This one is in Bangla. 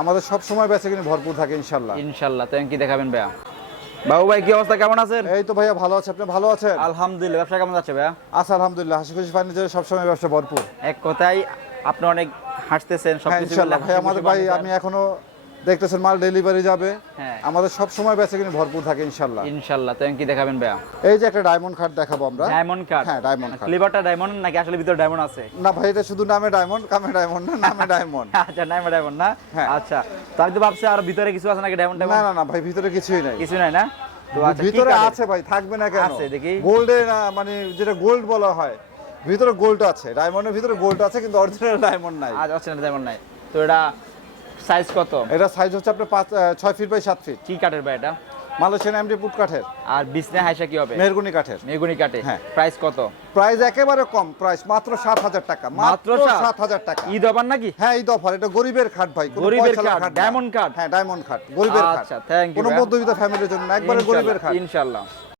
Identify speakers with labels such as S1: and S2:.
S1: আমাদের সব সময় বেঁচে কিনে ভরপুর থাকে ইনশাল্লাহ।
S2: ইনশাল্লাহ তো কি দেখাবেন ভাইয়া। বাবু ভাই কি অবস্থা? কেমন আছেন?
S1: এই তো ভাইয়া ভালো আছে। আপনি ভালো আছেন?
S2: আলহামদুলিল্লাহ ব্যবসা কেমন যাচ্ছে ভাইয়া?
S1: আচ্ছা আলহামদুলিল্লাহ। হাসি খুশি ফার্নিচারে সবসময় ব্যবসা ভরপুর।
S2: এক কথাই আপনি অনেক হাসতেছেন
S1: সব
S2: সবকিছু
S1: ইনশাল্লাহ।
S2: মিলে
S1: ভাই আমাদের ভাই আমি এখনও দেখতেছেন মাল ডেলিভারি যাবে।
S2: হ্যাঁ।
S1: আমাদের সব সময় বেঁচে কিনে ভরপুর থাকে ইনশাল্লাহ।
S2: ইনশাল্লাহ তো কি দেখাবেন ভাইয়া?
S1: এই যে একটা ডায়মন্ড কার্ড দেখাবো আমরা।
S2: ডায়মন্ড কার্ড
S1: হ্যাঁ ডায়মন্ড কার্ড
S2: ফ্লেভারটা ডায়মন্ড নাকি আসলে ভিতরে ডায়মন্ড আছে?
S1: না ভাই এটা শুধু নামে ডায়মন্ড কামে ডায়মন্ড না নামে ডায়মন্ড
S2: আচ্ছা ডায়মন্ড ডায়মন্ড না?
S1: হ্যাঁ।
S2: আচ্ছা তো আমি তো ভাবছি আর ভিতরে কিছু আছে নাকি ডায়মন্ড
S1: না না না ভাই ভিতরে কিছুই নাই।
S2: কিছু নাই না? তো আচ্ছা
S1: ভিতরে আছে ভাই থাকবে না কেন?
S2: আছে, দেখি।
S1: গোল্ডে না মানে যেটা গোল্ড বলা হয় ভিতরে গোল্ড আছে। ডায়মন্ডের ভিতরে গোল্ড আছে কিন্তু অরিজিনাল ডায়মন্ড নাই।
S2: আজ অচেনা ডায়মন্ড নাই। তো এটা সাইজ কত?
S1: এটা সাইজ হচ্ছে আপনার পাঁচ ছয় ফিট বাই সাত ফিট।
S2: কি কাঠের ভাই এটা?
S1: মালয়েশিয়ান এমডি পুট কাঠের।
S2: আর বিছনা হাইসা কি হবে?
S1: মেহরগুনি কাঠের।
S2: মেগুনি কাঠে।
S1: হ্যাঁ।
S2: প্রাইস কত?
S1: প্রাইস একেবারে কম। প্রাইস মাত্র সাত হাজার টাকা।
S2: মাত্র সাত?
S1: হাজার টাকা।
S2: ঈদ অফার নাকি?
S1: হ্যাঁ ঈদ অফার। এটা গরিবের খাট ভাই।
S2: গরিবের খাট, diamond খাট?
S1: হ্যাঁ ডায়মন্ড খাট। গরিবের খাট।
S2: আচ্ছা, thank you,
S1: কোনো মধ্যবিত্ত ফ্যামিলির জন্য একবারে গরিবের খাট।
S2: ইনশাল্লাহ।